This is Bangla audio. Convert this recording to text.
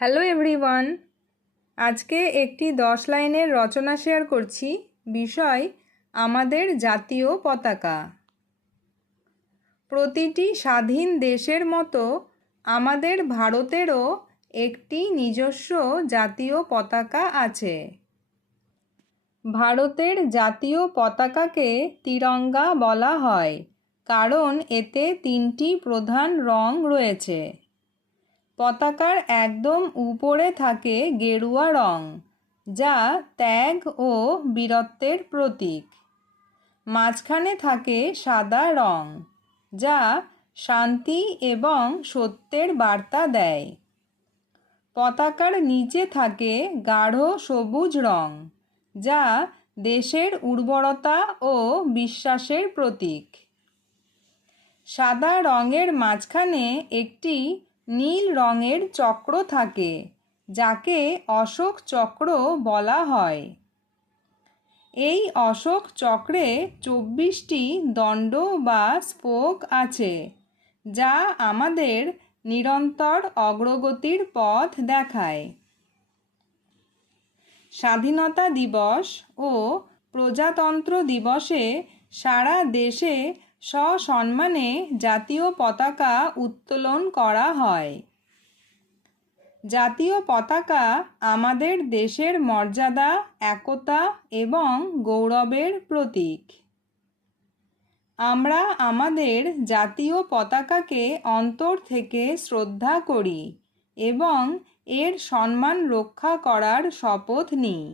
হ্যালো এভরিওয়ান, আজকে একটি 10 লাইনের রচনা শেয়ার করছি। বিষয় আমাদের জাতীয় পতাকা। প্রতিটি স্বাধীন দেশের মতো আমাদের ভারতেরও একটি নিজস্ব জাতীয় পতাকা আছে। ভারতের জাতীয় পতাকাকে তিরঙ্গা বলা হয় কারণ এতে 3টি প্রধান রং রয়েছে। পতাকার একদম উপরে থাকে গেরুয়া রং, যা ত্যাগ ও বীরত্বের প্রতীক। মাঝখানে থাকে সাদা রং, যা শান্তি এবং সত্যের বার্তা দেয়। পতাকার নিচে থাকে গাঢ় সবুজ রং, যা দেশের উর্বরতা ও বিশ্বাসের প্রতীক। সাদা রঙের মাঝখানে একটি নীল রঙের চক্র থাকে, যাকে অশোক চক্র বলা হয়। এই অশোক চক্রে 24টি দণ্ড বা স্পোক আছে, যা আমাদের নিরন্তর অগ্রগতির পথ দেখায়। স্বাধীনতা দিবস ও প্রজাতন্ত্র দিবসে সারা দেশে সসম্মানে জাতীয় পতাকা উত্তোলন করা হয়। জাতীয় পতাকা আমাদের দেশের মর্যাদা, একতা এবং গৌরবের প্রতীক। আমরা আমাদের জাতীয় পতাকাকে অন্তর থেকে শ্রদ্ধা করি এবং এর সম্মান রক্ষা করার শপথ নিই।